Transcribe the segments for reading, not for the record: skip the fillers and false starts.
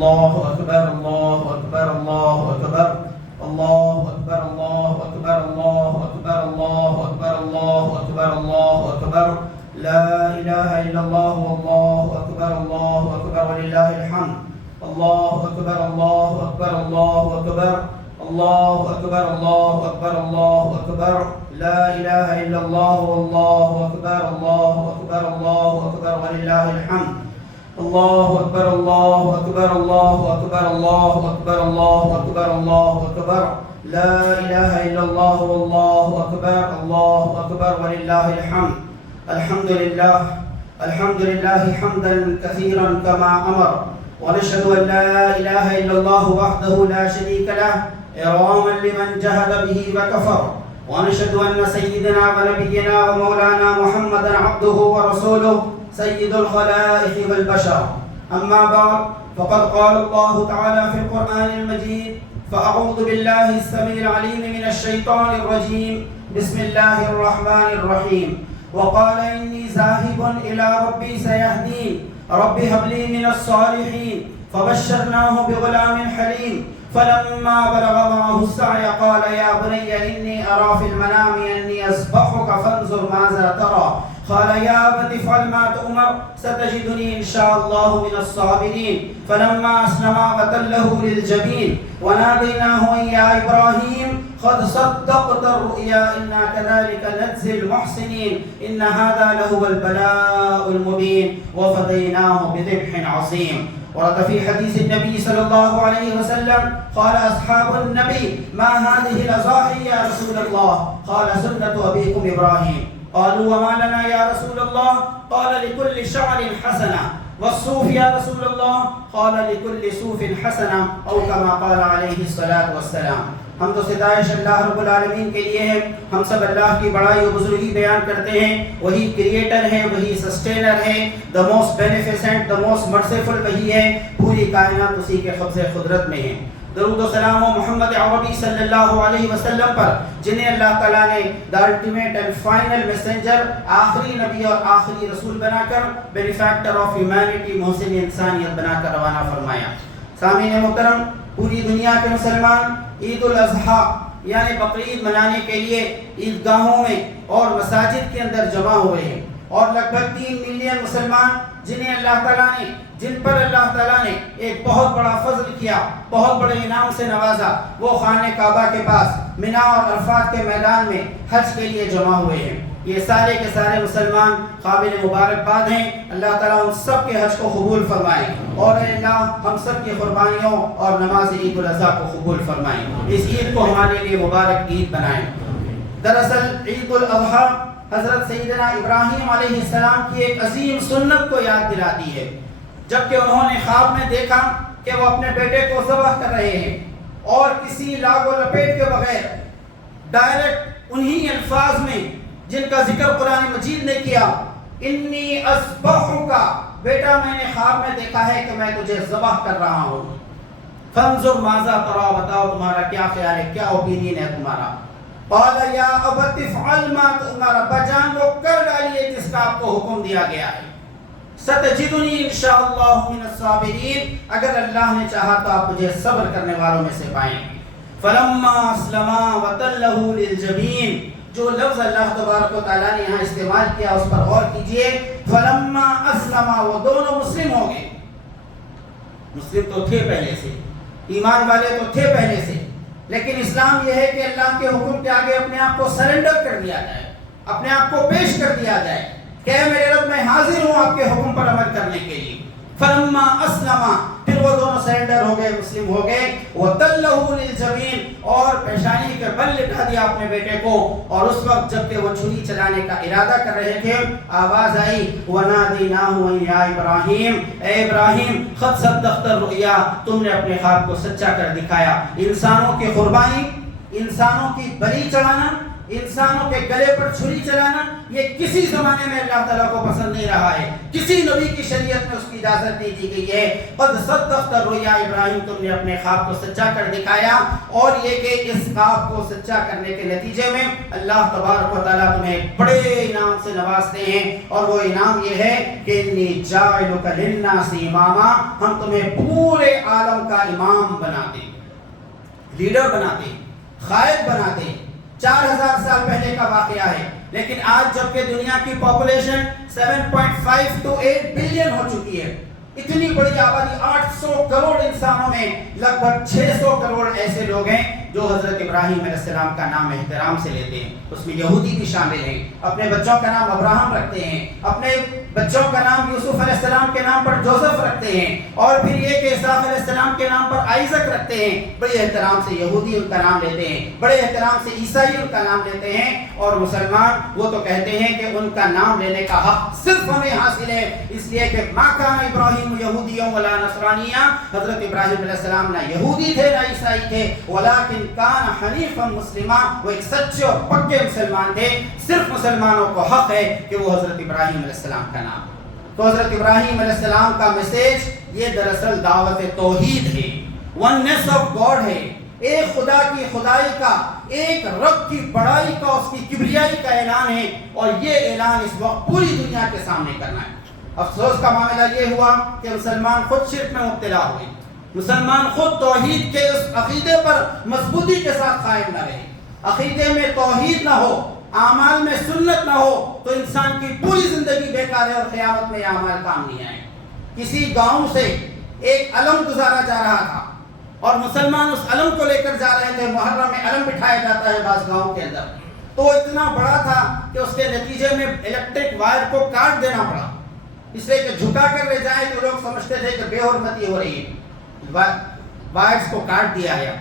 الله أكبر الله أكبر الله أكبر الله أكبر الله أكبر الله أكبر الله أكبر الله أكبر الله أكبر لا إله إلا الله والله أكبر الله أكبر ولله الحمد الله أكبر الله أكبر الله أكبر الله أكبر الله أكبر الله أكبر لا إله إلا الله والله أكبر الله أكبر الله أكبر ولله الحمد الله أكبر الله أكبر الله أكبر الله أكبر الله أكبر الله أكبر لا إله إلا الله والله أكبر الله أكبر ولله الحمد الحمد لله حمدا كثيرا كما أمر ونشهد أن لا إله إلا الله وحده لا شريك له إرغاما لمن جهد به وكفر ونشهد أن سيدنا ونبينا ومولانا محمدا عبده ورسوله سيد الخلائق والبشر أما بعد فقد قال الله تعالى في القرآن المجيد فأعوذ بالله السميع العليم من الشيطان الرجيم بسم الله الرحمن الرحيم وقال إني ذاهب إلى ربي سيهدين رب هب لي من الصالحين فبشرناه بغلام حليم فلما بلغ معه السعي قال يا بني إني أرى في المنام أني أذبحك فانظر ماذا ترى قال يا أبت افعل ما تؤمر ستجدني إن شاء الله من الصابرين فلما أسلما وتله للجبين وناديناه يا إبراهيم قد صدقت الرؤيا إنا كذلك نجزي المحسنين إن هذا لهو البلاء المبين وفديناه بذبح عظيم. ورد في حديث النبي صلى الله عليه وسلم قال أصحاب النبي ما هذه الأضاحي يا رسول الله قال سنة أبيكم إبراهيم قالوا وما لنا يا رسول الله قال لكل شعر حسنة والصوف يا رسول الله قال لكل صوف حسنة أو كما قال عليه الصلاة والسلام. ہم تو ستائش اللہ رب العالمین کے لیے ہے. ہم سب اللہ کی بڑائی و بزرگی بیان کرتے ہیں. وہی کریٹر ہے, وہی سسٹینر ہے, the most beneficent, the most merciful وہی ہے. پوری کائنات اسی کے قبض قدرت میں ہے. درود و سلام و محمد عربی صلی اللہ علیہ وسلم پر جنہیں اللہ تعالیٰ نے the ultimate and final messenger, آخری نبی اور آخری رسول بنا کر بینیفیکٹر آف ہیومینٹی, محسن انسانیت بنا کر روانہ فرمایا. سامعین محترم, پوری دنیا کے مسلمان عید الاضحیٰ یعنی بقرعید منانے کے لیے عیدگاہوں میں اور مساجد کے اندر جمع ہوئے ہیں, اور لگ بھگ 3 ملین مسلمان جنہیں اللہ تعالیٰ نے, جن پر اللہ تعالیٰ نے ایک بہت بڑا فضل کیا, بہت بڑے انعام سے نوازا, وہ خانہ کعبہ کے پاس منا اور عرفات کے میدان میں حج کے لیے جمع ہوئے ہیں. یہ سارے کے سارے مسلمان قابل مبارکباد ہیں. اللہ تعالیٰ ان سب کے حج کو قبول فرمائے, اور اے اللہ ہم سب کی قربانیوں اور نماز عید الاضحیٰ کو قبول فرمائے. اس عید کو ہمارے لیے مبارک عید بنائیں. دراصل عید الاضحیٰ حضرت سیدنا ابراہیم علیہ السلام کی ایک عظیم سنت کو یاد دلاتی ہے. جبکہ انہوں نے خواب میں دیکھا کہ وہ اپنے بیٹے کو ذبح کر رہے ہیں, اور کسی لاگ و لپیٹ کے بغیر ڈائریکٹ انہی الفاظ میں جن کا ذکر قرآن مجید نے کیا, انی اذبحک, بیٹا میں نے خواب میں دیکھا ہے کہ میں تجھے ذبح کر رہا ہوں. فانظر ماذا ترى, بتاؤ تمہارا کیا خیال ہے, کیا اوپینین ہے تمہارا. قال یا ابت افعل ما تؤمر, ابا جان وہ کر ڈالیے جس کا آپ کو حکم دیا گیا ہے. ستجدنی انشاءاللہ من الصابرین, اگر اللہ نے چاہا تو آپ مجھے صبر کرنے والوں میں سے پائیں گے. فلما اسلما وتلہ للجبین, جو لفظ اللہ تبارک و تعالیٰ نے یہاں استعمال کیا اس پر غور کیجئے. فلما اسلما, وہ دونوں مسلم ہو گئے. مسلم تو تھے پہلے سے, ایمان والے تو تھے پہلے سے, لیکن اسلام یہ ہے کہ اللہ کے حکم کے آگے اپنے آپ کو سرنڈر کر دیا جائے, اپنے آپ کو پیش کر دیا جائے کہ میرے رب میں حاضر ہوں آپ کے حکم پر عمل کرنے کے لیے. فلما اسلما, پھر وہ دونوں سرنڈر ہو گئے, مسلم ہو گئے. وتلہ للجبین, اور پیشانی کے بل لٹا دیا اپنے بیٹے کو. اور اس وقت جب کہ وہ چھری چلانے کا ارادہ کر رہے تھے, آواز آئی ونادیناہ یا ابراہیم, اے ابراہیم قد صدقت الرؤیا, تم نے اپنے خواب کو سچا کر دکھایا. انسانوں کی قربانی, انسانوں کی بلی چڑھانا, انسانوں کے گلے پر چھری چلانا یہ کسی زمانے میں اللہ تعالیٰ کو پسند نہیں رہا ہے، کسی نبی کی شریعت میں اس کی اجازت نہیں دی گئی ہے۔ قد صدقت الرؤیا ابراہیم، تم نے اپنے خواب کو سچا کر دکھایا، اور یہ کہ اس خواب کو سچا کرنے کے نتیجے میں اللہ تبارک و تعالیٰ تمہیں بڑے انعام سے نوازتے ہیں، اور وہ انعام یہ ہے کہ انی جاعلک للناس اماما، ہم تمہیں پورے عالم کا امام بناتے، لیڈر بناتے، قائد بناتے۔ 4000 سال پہلے کا واقعہ ہے، لیکن آج جبکہ دنیا کی پاپولیشن 7.5 to 8 بلین ہو چکی ہے، اتنی بڑی آبادی، 800 کروڑ انسانوں میں لگ بھگ 600 کروڑ ایسے لوگ ہیں جو حضرت ابراہیم علیہ السلام کا نام احترام سے لیتے ہیں، اس میں یہودی بھی شامل ہیں، اپنے بچوں کا نام ابراہم رکھتے ہیں، اپنے بچوں کا نام یوسف علیہ السلام کے نام پر جوزف رکھتے ہیں، اور پھر یہ کہ اسحاق علیہ السلام کے نام پر آئزک رکھتے ہیں۔ بڑے احترام سے یہودی ان کا نام لیتے ہیں، بڑے احترام سے عیسائی ان کا نام لیتے ہیں، اور مسلمان وہ تو کہتے ہیں کہ ان کا نام لینے کا حق صرف ہمیں حاصل ہے، اس لیے کہ ما کان ابراہیم یہودیوں ولا نصرانیہ، حضرت ابراہیم علیہ السلام نہ یہودی تھے نہ عیسائی تھے، ولیکن کان حنیفا مسلما، وہ ایک سچے اور پکے مسلمان تھے۔ صرف مسلمانوں کو حق ہے کہ وہ حضرت ابراہیم علیہ السلام کا نام۔ تو حضرت ابراہیم علیہ السلام کا میسیج یہ دراصل دعوت توحید ہے، وننس آف گاڈ ہے، ایک خدا کی خدائی کا، ایک رب کی بڑائی کا، اس کی کبریائی کا اعلان ہے، اور یہ اعلان اس وقت پوری دنیا کے سامنے کرنا ہے۔ افسوس کا معاملہ یہ ہوا کہ مسلمان خود شرک میں مبتلا ہوئے، مسلمان خود توحید کے اس عقیدے پر مضبوطی کے ساتھ قائم نہ رہے۔ عقیدے میں توحید نہ ہو، اعمال میں سنت نہ ہو، تو انسان کی پوری زندگی بیکار ہے، اور قیامت میں یہ اعمال کام نہیں آئے۔ کسی گاؤں سے ایک علم گزارا جا رہا تھا، اور مسلمان اس علم کو لے کر جا رہے تھے۔ محرم میں علم بٹھایا جاتا ہے بعض گاؤں کے اندر، تو وہ اتنا بڑا تھا کہ اس کے نتیجے میں الیکٹرک وائر کو کاٹ دینا پڑا، اس لیے کہ جھکا کر لے جائیں تو لوگ سمجھتے تھے کہ بے حرمتی ہو رہی ہے۔ وائرز کو کاٹ دیا گیا،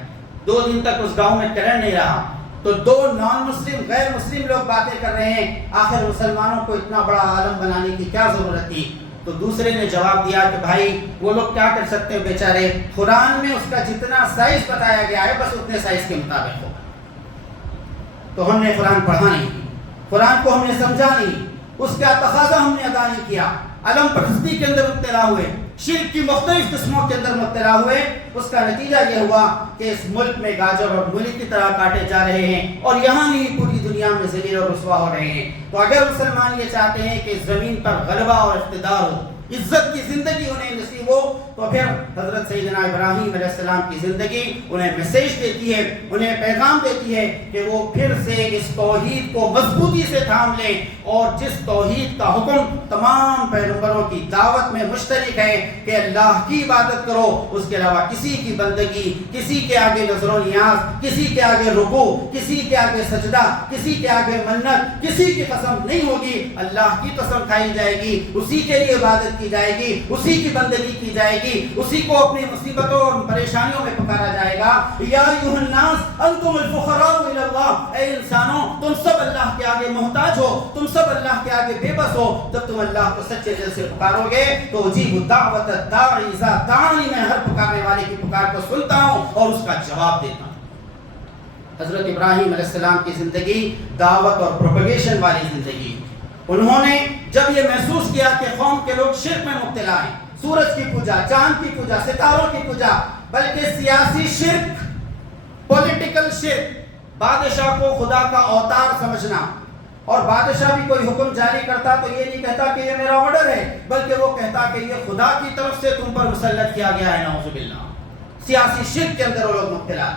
2 دن تک اس گاؤں میں کرنٹ نہیں رہا۔ تو 2 نان مسلم غیر مسلم لوگ باتیں کر رہے ہیں، آخر مسلمانوں کو اتنا بڑا عالم بنانے کی کیا ضرورت تھی؟ تو دوسرے نے جواب دیا کہ بھائی وہ لوگ کیا کر سکتے ہیں بیچارے، قرآن میں اس کا جتنا سائز بتایا گیا ہے بس اتنے سائز کے مطابق ہو۔ تو ہم نے قرآن پڑھا نہیں، قرآن کو ہم نے سمجھا نہیں، اس کا تقاضا ہم نے ادا نہیں کیا، علم پرستی کے اندر مبتلا ہوئے، شرک کی مختلف قسموں کے اندر مبتلا ہوئے۔ اس کا نتیجہ یہ ہوا کہ اس ملک میں گاجر اور مولی کی طرح کاٹے جا رہے ہیں، اور یہاں نہیں پوری دنیا میں ذلیل اور رسوا ہو رہے ہیں۔ تو اگر مسلمان یہ چاہتے ہیں کہ زمین پر غلبہ اور اقتدار ہو، عزت کی زندگی انہیں نصیب ہو، تو پھر حضرت سیدنا ابراہیم علیہ السلام کی زندگی انہیں میسیج دیتی ہے، انہیں پیغام دیتی ہے کہ وہ پھر سے اس توحید کو مضبوطی سے تھام لیں، اور جس توحید کا حکم تمام پیغمبروں کی دعوت میں مشترک ہے کہ اللہ کی عبادت کرو، اس کے علاوہ کسی کی بندگی، کسی کے آگے نظر و نیاز، کسی کے آگے رکوع، کسی کے آگے سجدہ، کسی کے آگے منت، کسی کی قسم نہیں ہوگی، اللہ کی قسم کھائی جائے گی، اسی کے لیے عبادت کی جائے گی، اسی کی بندگی کی جائے گی، اسی کو اپنی مصیبتوں اور پریشانیوں میں پکارا جائے گا۔ یا ایھا الناس انتم الفقراء الی اللہ، اے انسانوں تم سب اللہ کے آگے محتاج ہو، تم سب اللہ کے آگے بے بس ہو۔ جب تم اللہ کو سچے دل سے پکارو گے تو اجیب دعوت الداعی اذا دعانی، میں ہر پکارنے والے کی پکار کو سنتا ہوں اور اس کا جواب دیتا ہوں۔ حضرت ابراہیم علیہ السلام کی زندگی دعوت اور پروپیگیشن والی زندگی۔ انہوں نے جب یہ محسوس کیا کہ قوم کے لوگ شرک میں مبتلا ہیں، سورج کی پوجا، چاند کی پوجا، ستاروں کی پوجا، بلکہ سیاسی شرک، پولیٹیکل شرک، بادشاہ کو خدا کا اوتار سمجھنا، اور بادشاہ بھی کوئی حکم جاری کرتا تو یہ نہیں کہتا کہ یہ میرا آرڈر ہے، بلکہ وہ کہتا کہ یہ خدا کی طرف سے تم پر مسلط کیا گیا ہے، نعوذ باللہ۔ سیاسی شرک کے اندر وہ لوگ مبتلا،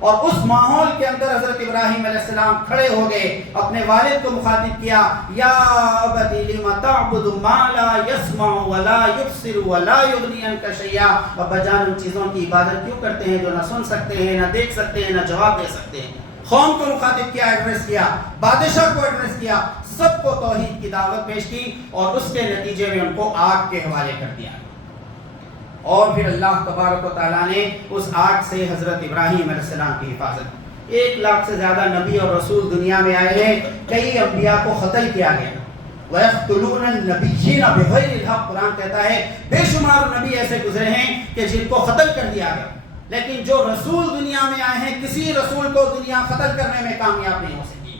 اور اس ماحول کے اندر حضرت ابراہیم علیہ السلام کھڑے ہو گئے، اپنے والد کو مخاطب کیا، یا ابت لم تعبد ما لا يسمع ولا يبصر ولا يغني عنك شيئا، ابا جان ان چیزوں کی عبادت کیوں کرتے ہیں جو نہ سن سکتے ہیں، نہ دیکھ سکتے ہیں، نہ جواب دے سکتے ہیں۔ قوم کو مخاطب کیا، ایڈریس کیا، بادشاہ کو ایڈریس کیا، سب کو توحید کی دعوت پیش کی، اور اس کے نتیجے میں ان کو آگ کے حوالے کر دیا۔ اور پھر اللہ تبارک و تعالیٰ نے اس آگ سے حضرت ابراہیم علیہ السلام کی حفاظت۔ 1 لاکھ سے زیادہ نبی اور رسول دنیا میں آئے ہیں، کئی انبیاء کو قتل کیا گیا۔ وَيَقْتُلُونَ النَّبِيِّينَ بِغَيْرِ الْحَقِّ، قرآن کہتا ہے بے شمار نبی ایسے گزرے ہیں کہ جن کو قتل کر دیا گیا، لیکن جو رسول دنیا میں آئے ہیں کسی رسول کو دنیا قتل کرنے میں کامیاب نہیں ہو سکی۔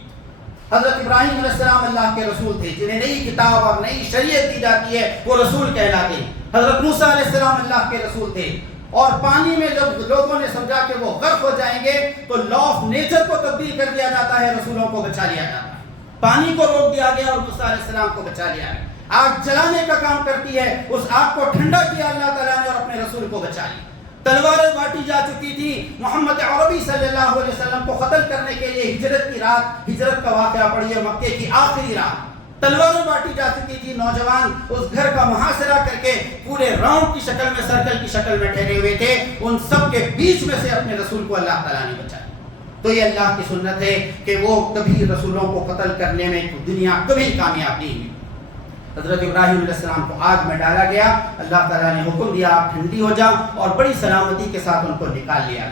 حضرت ابراہیم علیہ السلام اللہ کے رسول تھے، جنہیں نئی کتاب اور نئی شریعت دی جاتی ہے وہ رسول کہلاتے ہیں۔ حضرت موسیٰ علیہ السلام اللہ کے رسول تھے، اور پانی میں جب لوگوں نے سمجھا کہ وہ غرق ہو جائیں گے تو لا آف نیچر کو تبدیل کر دیا جاتا ہے، رسولوں کو بچا لیا جاتا ہے، پانی کو روک دیا گیا اور موسیٰ علیہ السلام کو بچا لیا گیا۔ آگ جلانے کا کام کرتی ہے، اس آگ کو ٹھنڈا کیا اللہ تعالیٰ نے اور اپنے رسول کو بچا لیا۔ تلواریں بانٹی جا چکی تھی، محمد عربی صلی اللہ علیہ وسلم کو قتل کرنے کے لیے ہجرت کی رات، ہجرت کا واقعہ پڑھیے، مکے کی آخری رات تلواریں بانٹی جا چکی تھی، نوجوان اس گھر کا محاصرہ کر کے پورے راؤنڈ کی شکل میں، سرکل کی شکل میں ٹھہرے ہوئے تھے، ان سب کے بیچ میں سے اپنے رسول کو اللہ تعالیٰ نے بچایا۔ تو یہ اللہ کی سنت ہے کہ وہ کبھی رسولوں کو قتل کرنے میں دنیا کبھی کامیاب نہیں ہوئی۔ حضرت ابراہیم علیہ السلام کو آگ میں ڈالا گیا، اللہ تعالیٰ نے حکم دیا آپ ٹھنڈی ہو جاؤ، اور بڑی سلامتی کے ساتھ ان کو نکال لیا۔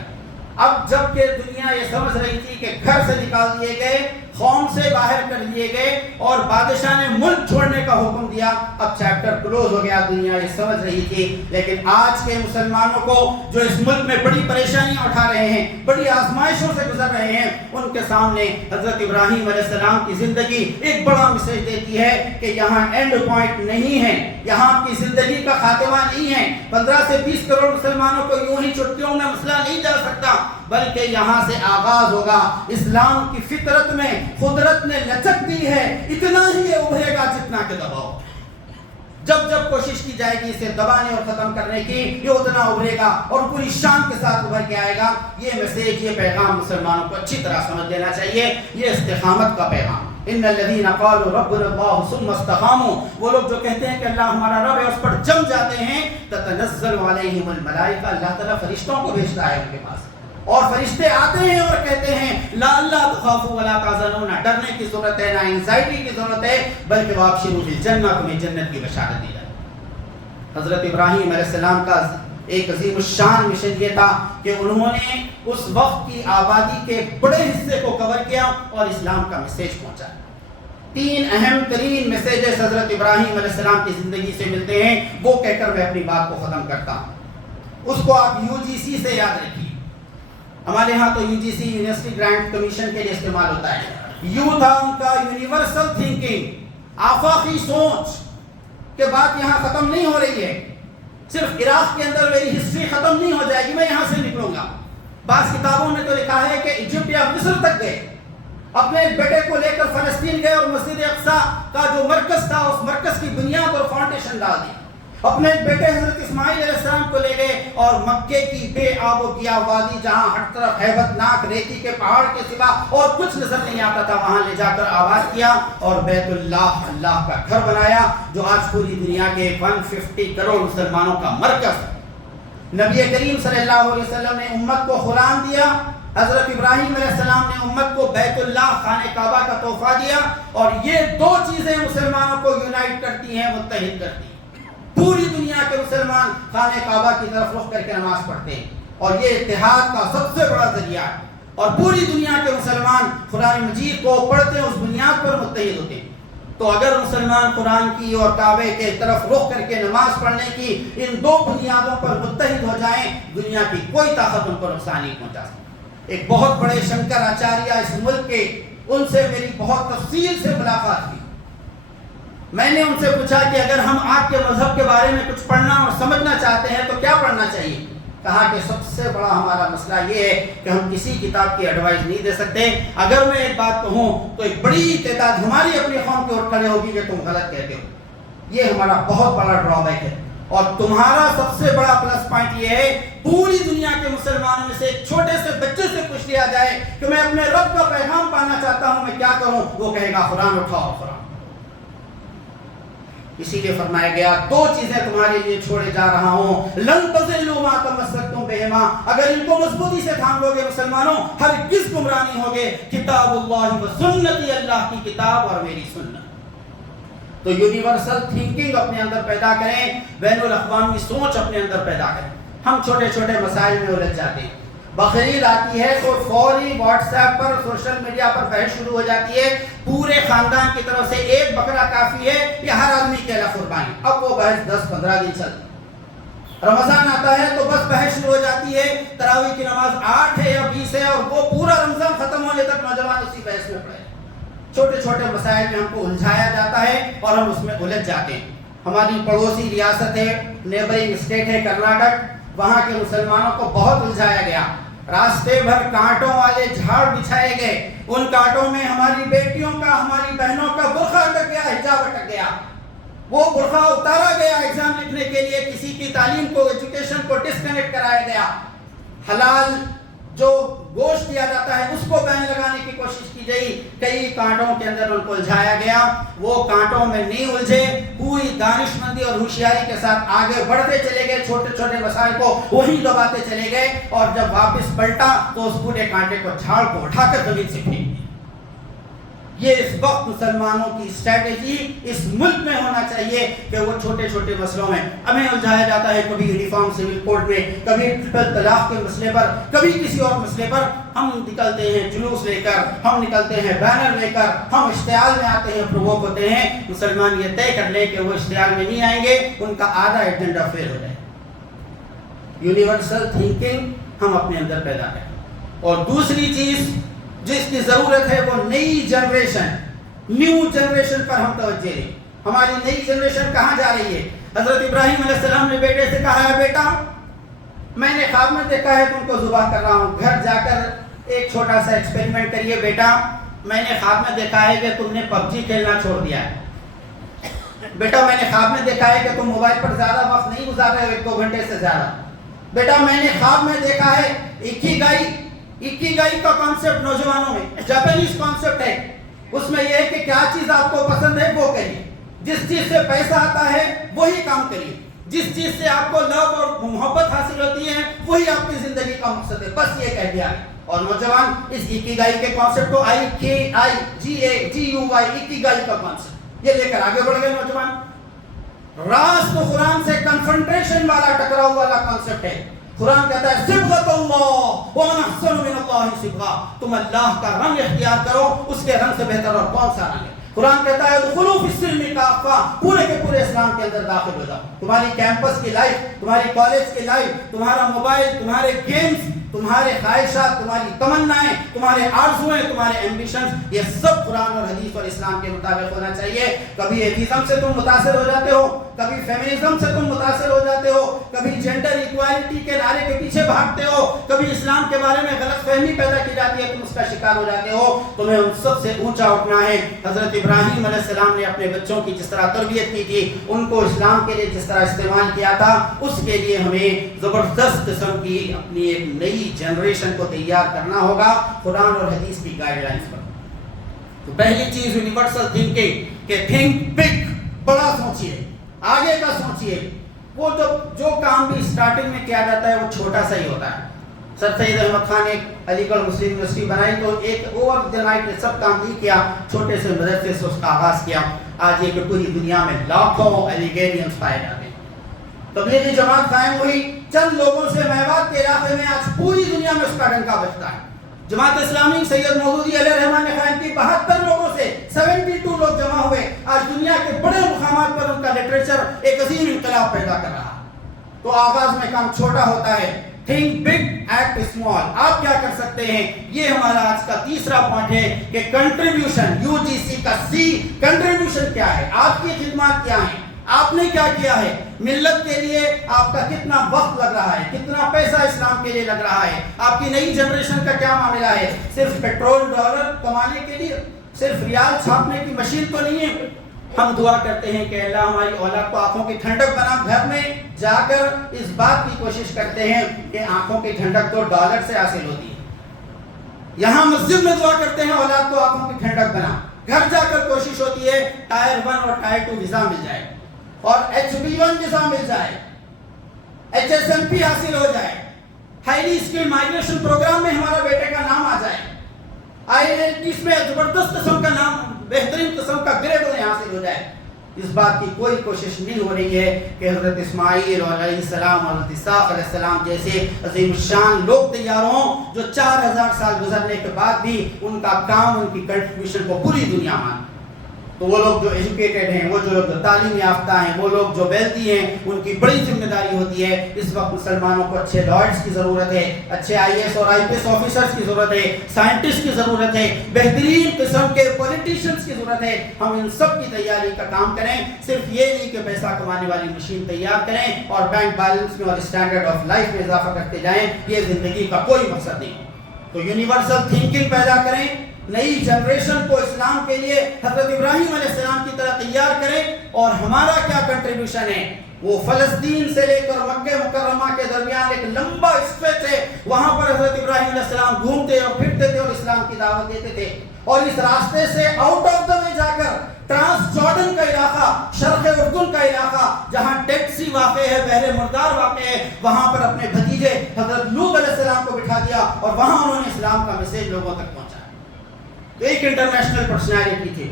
اب جب کہ دنیا یہ سمجھ رہی تھی کہ گھر سے نکال دیے گئے، قوم سے باہر کر دیے گئے اور بادشاہ نے ملک چھوڑنے کا حکم دیا، اب چیپٹر کلوز ہو گیا، دنیا یہ سمجھ رہی تھی۔ لیکن آج کے مسلمانوں کو جو اس ملک میں بڑی پریشانیاں اٹھا رہے ہیں، بڑی آزمائشوں سے گزر رہے ہیں، ان کے سامنے حضرت ابراہیم علیہ السلام کی زندگی ایک بڑا میسج دیتی ہے کہ یہاں اینڈ پوائنٹ نہیں ہے، یہاں کی زندگی کا خاتمہ نہیں ہے، 15 سے 20 کروڑ مسلمانوں کو یوں ہی چھٹیوں میں مسئلہ نہیں جا سکتا، بلکہ یہاں سے آغاز ہوگا۔ اسلام کی فطرت میں قدرت نے لچک دی ہے، اتنا ہی یہ ابھرے گا جتنا کہ دباؤ، جب جب کوشش کی جائے گی اسے دبانے اور ختم کرنے کی، یہ اتنا ابھرے گا اور پوری شان کے ساتھ ابھر کے آئے گا۔ یہ میسج، یہ پیغام مسلمانوں کو اچھی طرح سمجھ لینا چاہیے، یہ استقامت کا پیغام۔ ان الذين قالوا ربنا الله ثم استقاموا، وہ لوگ جو کہتے ہیں کہ اللہ ہمارا رب ہے، اس پر جم جاتے ہیں، تتنزل علیہم الملائکہ، اللہ تعالیٰ فرشتوں کو بھیجتا ہے ان کے پاس، اور فرشتے آتے ہیں اور کہتے ہیں لا اللہ تخافوا ولا تحزنوا، نہ ڈرنے کی ضرورت ہے، نہ انزائٹی کی ضرورت ہے، بلکہ وابشروا بالجنہ، تمہیں جنت کی بشارت دی جائے۔ حضرت ابراہیم علیہ السلام کا ایک عظیم الشان مشن یہ تھا کہ انہوں نے اس وقت کی آبادی کے بڑے حصے کو کور کیا اور اسلام کا میسیج پہنچا۔ 3 اہم ترین میسیجز حضرت ابراہیم علیہ السلام کی زندگی سے ملتے ہیں، وہ کہہ کر میں اپنی بات کو ختم کرتا ہوں۔ اس کو آپ UGC سے یاد رکھیے، ہمارے ہاں تو UGC یونیورسٹی گرانٹ کمیشن کے لیے استعمال ہوتا ہے۔ یو تھا ان کا یونیورسل تھنکنگ، آفاقی سوچ، کہ بات یہاں ختم نہیں ہو رہی ہے، صرف عراق کے اندر میری ہسٹری ختم نہیں ہو جائے گی، میں یہاں سے نکلوں گا۔ بعض کتابوں میں تو لکھا ہے کہ ایجپٹ یا مصر تک گئے، اپنے بیٹے کو لے کر فلسطین گئے اور مسجد اقصیٰ کا جو مرکز تھا اس مرکز کی بنیاد اور فاؤنڈیشن ڈال دی۔ اپنے بیٹے حضرت اسماعیل علیہ السلام کو لے گئے اور مکے کی بے آب و گیا وادی، جہاں ہر طرف ہیبت ناک ریتی کے پہاڑ کے سوا اور کچھ نظر نہیں آتا تھا، وہاں لے جا کر آباد کیا اور بیت اللہ، اللہ کا گھر بنایا، جو آج پوری دنیا کے 150 کروڑ مسلمانوں کا مرکز ہے۔ نبی کریم صلی اللہ علیہ وسلم نے امت کو قرآن دیا، حضرت ابراہیم علیہ السلام نے امت کو بیت اللہ، خانہ کعبہ کا تحفہ دیا، اور یہ 2 چیزیں مسلمانوں کو یونائٹ کرتی ہیں، متحد کرتی ہیں۔ پوری دنیا کے مسلمان خانہ کعبہ کی طرف رخ کر کے نماز پڑھتے ہیں، اور یہ اتحاد کا سب سے بڑا ذریعہ ہے، اور پوری دنیا کے مسلمان قرآن مجید کو پڑھتے ہیں، اس بنیاد پر متحد ہوتے ہیں۔ تو اگر مسلمان قرآن کی اور کعبے کے طرف رخ کر کے نماز پڑھنے کی ان 2 بنیادوں پر متحد ہو جائیں، دنیا کی کوئی طاقت ان کو نقصان نہیں پہنچا سکتی۔ ایک بہت بڑے شنکر آچاریہ اس ملک کے، ان سے میری بہت تفصیل سے ملاقات ہوئی۔ میں نے ان سے پوچھا کہ اگر ہم آپ کے مذہب کے بارے میں کچھ پڑھنا اور سمجھنا چاہتے ہیں تو کیا پڑھنا چاہیے؟ کہا کہ سب سے بڑا ہمارا مسئلہ یہ ہے کہ ہم کسی کتاب کی ایڈوائز نہیں دے سکتے، اگر میں ایک بات کہوں تو ایک بڑی تعداد ہماری اپنی قوم کے اٹھ کھڑے ہوگی کہ تم غلط کہتے ہو۔ یہ ہمارا بہت بڑا ڈرا بیک ہے، اور تمہارا سب سے بڑا پلس پوائنٹ یہ ہے، پوری دنیا کے مسلمانوں میں سے ایک چھوٹے سے بچے سے پوچھ لیا جائے کہ میں اپنے رب کا پیغام پانا چاہتا ہوں، میں کیا کروں؟ وہ کہے گا قرآن اٹھاؤ، قرآن۔ اسی لیے فرمایا گیا 2 چیزیں تمہارے لیے چھوڑے جا رہا ہوں، لن تضلوا ما تمسکتم بہما، اگر ان کو مضبوطی سے تھام لو گے مسلمانوں ہرگز گمراہ نہیں ہوگے، کتاب اللہ و سنتی، اللہ کی کتاب اور میری سنت۔ تو یونیورسل تھنکنگ اپنے اندر پیدا کریں، بین الاقوامی سوچ اپنے اندر پیدا کریں۔ ہم چھوٹے چھوٹے مسائل میں الجھ جاتے ہیں، بقرعید آتی ہے تو فوری واٹس ایپ پر، سوشل میڈیا پر بحث شروع ہو جاتی ہے، پورے خاندان کی طرف سے 1 بکرا کافی ہے یا ہر آدمی کے لیے قربانی۔ اب وہ بحث 10-15 دن چلتی۔ رمضان آتا ہے تو بس بحث شروع ہو جاتی ہے، تراویح کی نماز 8 ہے یا 20 ہے، اور وہ پورا رمضان ختم ہونے تک نوجوان اسی بحث میں پڑے۔ چھوٹے چھوٹے مسائل میں ہم کو الجھایا جاتا ہے اور ہم اس میں الجھ جاتے ہیں. ہماری پڑوسی ریاست ہے، نیبرنگ اسٹیٹ ہے کرناٹک، وہاں کے مسلمانوں کو بہت الجھایا گیا. راستے بھر کانٹوں والے جھاڑ بچھائے گئے، ان کانٹوں میں ہماری بیٹیوں کا، ہماری بہنوں کا برقع اٹک گیا، حجاب اٹک گیا. وہ برقع اتارا گیا ایگزام لکھنے کے لیے، کسی کی تعلیم کو، ایجوکیشن کو ڈسکنیکٹ کرایا گیا. حلال جو گوشت دیا جاتا ہے اس کو بین لگانے کی کوشش کی گئی. کئی کانٹوں کے اندر ان کو الجھایا گیا. وہ کانٹوں میں نہیں الجھے، پوری دانش مندی اور ہوشیاری کے ساتھ آگے بڑھتے چلے گئے، چھوٹے چھوٹے مسائل کو وہی دباتے چلے گئے. اور جب واپس پلٹا تو اس پورے کانٹے کو، جھاڑ کو اٹھا کر زمین سے پھینک دیا. یہ اس وقت مسلمانوں کی اسٹریٹجی اس ملک میں ہونا چاہیے کہ وہ چھوٹے چھوٹے مسئلوں میں ہمیں الجھایا جاتا ہے. کبھی یونیفارم سول کوڈ میں، کبھی ٹرپل طلاق کے مسئلے پر، کبھی کسی اور مسئلے پر. ہم نکلتے ہیں جلوس لے کر، ہم نکلتے ہیں بینر لے کر، ہم اشتعال میں آتے ہیں، پرووک ہوتے ہیں. مسلمان یہ طے کر لیں کہ وہ اشتعال میں نہیں آئیں گے، ان کا آدھا ایجنڈا فیل ہو جائے. یونیورسل تھنکنگ ہم اپنے اندر پیدا کریں. اور دوسری چیز جس کی ضرورت ہے وہ نئی جنریشن، نیو جنریشن پر ہم توجہ دیں. ہماری نئی جنریشن کہاں جا رہی ہے؟ حضرت ابراہیم علیہ السلام نے بیٹے سے کہا ہے بیٹا میں نے خواب میں دیکھا ہے تم کو ذبح کر رہا ہوں، گھر جا کر ایک چھوٹا سا ایکسپیریمنٹ کریے. بیٹا میں نے خواب میں دیکھا ہے کہ تم نے پب جی کھیلنا چھوڑ دیا ہے. بیٹا میں نے خواب میں دیکھا ہے کہ تم موبائل پر زیادہ وقت نہیں گزار رہے ہو، 1-2 گھنٹے سے زیادہ. بیٹا میں نے خواب میں دیکھا ہے اکیگائی کا کانسیپٹ نوجوانوں میں جاپانیز کانسیپٹ ہے. اس میں یہ ہے کہ کیا چیز آپ کو پسند ہے وہ کریے، جس چیز سے پیسہ آتا ہے وہی کام کریے، جس چیز سے آپ کو لو اور محبت حاصل ہوتی ہے وہی آپ کی زندگی کا مقصد ہے. بس یہ کہہ دیا ہے. اور نوجوان اس اکیگائی کے کانسیپٹ کو IKIGAGUY اکیگائی کا کانسیپٹ یہ لے کر آگے بڑھ گئے نوجوان. راست و قرآن سے کنفرنٹریشن والا، ٹکراؤ والا کانسیپٹ ہے. قرآن کہتا ہے صبغۃ اللہ ومن احسن من اللہ صبغہ، تم اللہ کا رنگ اختیار کرو، اس کے رنگ سے بہتر اور کون سا رنگ ہے. قرآن کہتا ہے ادخلوا فی السلم کافہ، پورے کے پورے اسلام کے اندر داخل ہو جاؤ. تمہاری کیمپس کی لائف، تمہاری کالج کی لائف، تمہارا موبائل، تمہارے گیمز، تمہارے خواہشات، تمہاری تمنائیں، تمہارے آرزویں، تمہارے ایمبیشنز، یہ سب قرآن اور حدیث اور اسلام کے مطابق ہونا چاہیے. کبھی ایتھیزم سے تم متاثر ہو جاتے ہو، کبھی فیمنزم سے تم متاثر ہو جاتے ہو، کبھی جینڈر ایکوالٹی کے نعرے کے پیچھے بھاگتے ہو، کبھی اسلام کے بارے میں غلط فہمی پیدا کی جاتی ہے، تم اس کا شکار ہو جاتے ہو. تمہیں ان سب سے اونچا اٹھنا ہے. حضرت ابراہیم علیہ السلام نے اپنے بچوں کی جس طرح تربیت کی تھی، ان کو اسلام کے لیے جس طرح استعمال کیا تھا، اس کے لیے ہمیں زبردست قسم کی اپنی ایک نئی جنریشن کو تیار کرنا ہوگا قرآن اور حدیث کی گائیڈ لائنز پر. تو پہلی چیز یونیورسل تھنکنگ کہ تھنک بگ، بڑا سوچیے، آگے کا سوچیے. وہ جو کام بھی اسٹارٹنگ میں کیا جاتا ہے وہ چھوٹا سا ہی ہوتا ہے. سر سید احمد خان نے علی گڑھ مسلم یونیورسٹی بنائی تو ایک اوور دی نائٹ نے سب کام نہیں کیا، چھوٹے سے مدرسے سے اس کا آغاز کیا. آج یہ کہ پوری دنیا میں لاکھوں ایلیگیرینز پائے جاتے ہیں. تبلیغی جماعت قائم ہوئی چند لوگوں سے میوات کے علاقے میں، آج پوری دنیا میں اس کا ڈنکا بجتا ہے. جماعت اسلامی سید مودودی علیہ الرحمن نے قائم کی، 72 لوگوں سے 72 لوگ جمع ہوئے. آج دنیا کے بڑے مقامات پر ان کا لٹریچر ایک عظیم انقلاب پیدا کر رہا. تو آغاز میں کام چھوٹا ہوتا ہے. Think big act small. آپ کیا کر سکتے ہیں؟ یہ ہمارا آج کا تیسرا پوائنٹ ہے کہ کنٹریبیوشن. UGC کا C، کنٹریبیوشن کیا ہے، آپ کی خدمات کیا ہیں، آپ نے کیا کیا ہے ملت کے لیے، آپ کا کتنا وقت لگ رہا ہے، کتنا پیسہ اسلام کے لیے لگ رہا ہے، آپ کی نئی جنریشن کا کیا معاملہ ہے. صرف پیٹرول ڈالر کمانے کے لیے، صرف ریال چھاپنے کی مشین تو نہیں ہے. ہم دعا کرتے ہیں کہ اللہ ہماری اولاد کو آنکھوں کی ٹھنڈک بنا. گھر میں جا کر اس بات کی کوشش کرتے ہیں کہ آنکھوں کی ٹھنڈک تو ڈالر سے حاصل ہوتی ہے. یہاں مسجد میں دعا کرتے ہیں اولاد کو آنکھوں کی ٹھنڈک بنا. گھر جا کر کوشش ہوتی ہے ٹائر 1 اور ٹائر 2 ویزا مل جائے، اور HB1 ویزا مل جائے، HSMP حاصل ہو جائے، ہائیلی اسکل مائگریشن پروگرام میں ہمارا بیٹے کا نام آ جائے، IITs میں زبردست قسم کا نام، بہترین قسم کا گریڈ انہیں حاصل ہو جائے. اس بات کی کوئی کوشش نہیں ہو رہی ہے کہ حضرت اسماعیل علیہ السلام اور حضرت اسحاق علیہ السلام جیسے عظیم الشان لوگ تیار ہوں جو 4000 سال گزرنے کے بعد بھی ان کا کام، ان کی کنٹریبیوشن کو پوری دنیا مانے. تو وہ لوگ جو ایجوکیٹڈ ہیں، وہ جو تعلیم یافتہ ہیں، وہ لوگ جو ویلتھی ہیں، ان کی بڑی ذمہ داری ہوتی ہے. اس وقت مسلمانوں کو اچھے لائرز کی ضرورت ہے، اچھے IAS اور IPS آفیسرز کی ضرورت ہے، سائنٹسٹ کی ضرورت ہے، بہترین قسم کے پولیٹیشینز کی ضرورت ہے. ہم ان سب کی تیاری کا کام کریں. صرف یہ نہیں کہ پیسہ کمانے والی مشین تیار کریں اور بینک بیلنس میں اور اسٹینڈرڈ آف لائف میں اضافہ کرتے جائیں، یہ زندگی کا کوئی مقصد نہیں. تو یونیورسل تھنکنگ پیدا کریں، نئی جنریشن کو اسلام کے لیے حضرت ابراہیم علیہ السلام کی طرح تیار کریں. اور ہمارا کیا کنٹریبیوشن ہے؟ وہ فلسطین سے لے کر مکہ مکرمہ کے درمیان ایک لمبا اسٹریچ ہے، وہاں پر حضرت ابراہیم علیہ السلام گھومتے اور پھرتے تھے اور اسلام کی دعوت دیتے تھے. اور اس راستے سے آؤٹ آف دا وے جا کر ٹرانس جارڈن کا علاقہ، شرق اردن کا علاقہ جہاں ڈیڈ سی واقع ہے، بحر مردار واقع ہے، وہاں پر اپنے بھتیجے حضرت لوط علیہ السلام کو بٹھا دیا اور وہاں انہوں نے اسلام کا میسج لوگوں تک پہنچایا. تو ایک انٹرنیشنل پرسنالٹی تھی.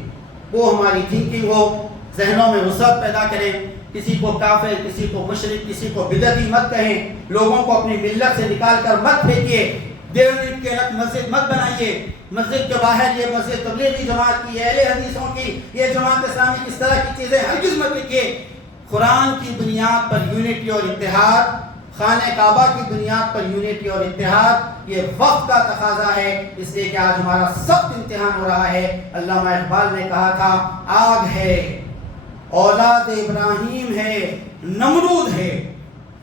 وہ ہماری تھنکنگ ہو، ذہنوں میں وسعت پیدا کریں. کسی کو کافر، کسی کو مشرک، کسی کو بدعتی مت کہیں. لوگوں کو اپنی ملت سے نکال کر مت پھینکیے. دیوبند کے مسجد مت بنائیے. مسجد کے باہر یہ مسجد تبلیغی جماعت کی، اہل حدیثوں کی، یہ جماعت اسلامی کی، اس طرح کی چیزیں ہرگز مت لکھیے. قرآن کی بنیاد پر یونٹی اور اتحاد، خانہ کعبہ کی بنیاد پر یونٹی اور اتحاد، یہ وقت کا تقاضا ہے. اس لیے کہ آج ہمارا سخت امتحان ہو رہا ہے. علامہ اقبال نے کہا تھا، آگ ہے، اولاد ابراہیم ہے، نمرود ہے.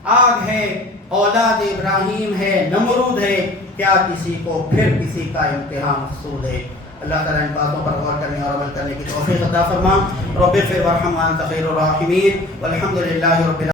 آگ ہے، اولاد ابراہیم ہے، نمرود ہے، کیا کسی کو پھر کسی کا امتحان مقصود ہے. اللہ تعالیٰ ان باتوں پر غور کرنے اور عمل کرنے کی توفیق عطا فرما. رب اغفر وارحم وانت خیر الراحمین والحمد للہ رب العالمین.